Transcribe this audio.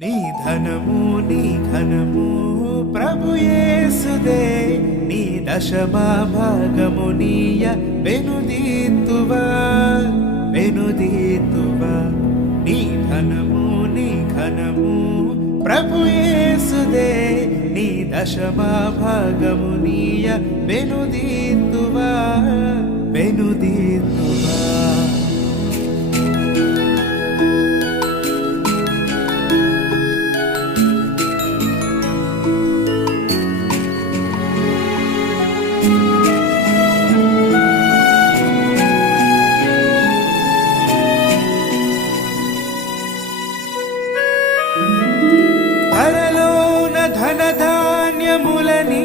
నీ ధనము నీ ఘనము ప్రభు యేసుదే, నీ దశమా భాగము నీయ వెనుదీతువా వెనుదీతువా. నీ ధనము నీ ఘనము ప్రభు యేసుదే, నీ దశమా భాగము నీయ వెనుదీతువా వెనుదీతువా. పరలోన ధనధాన్యములని